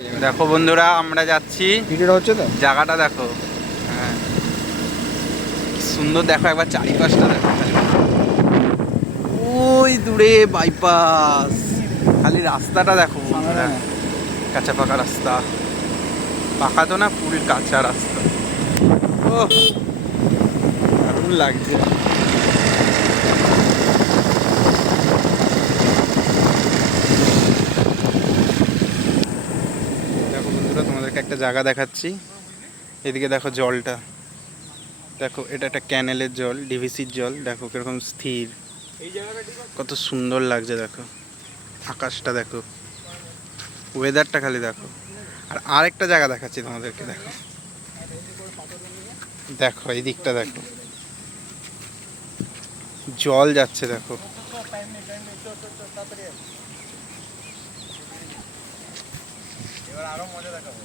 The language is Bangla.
দেখো বন্ধুরা, আমরা যাচ্ছি। ভিডিওটা হচ্ছে তো, জায়গাটা দেখো। হ্যাঁ, কি সুন্দর দেখো, একবার চারিপাশটা দেখো। ওই দূরে বাইপাস, খালি রাস্তাটা দেখো বন্ধুরা, কাঁচা পাকা রাস্তা। পাকা তো না, পুরো কাঁচা রাস্তা। ও দারুণ লাগছে। দেখো বন্ধুরা, তোমাদেরকে একটা জায়গা দেখাচ্ছি। এদিকে দেখো জলটা, দেখো এটা একটা ক্যানেলের জল, ডিভিসির জল। দেখো কিরকম স্থির, কত সুন্দর লাগছে। দেখো আকাশটা, দেখো ওয়েদারটা, খালি দেখো। আর আরেকটা জায়গা দেখাচ্ছি তোমাদেরকে। দেখো দেখো এই দিকটা দেখো, জল যাচ্ছে দেখো। এবার আরো মজা দেখাবো।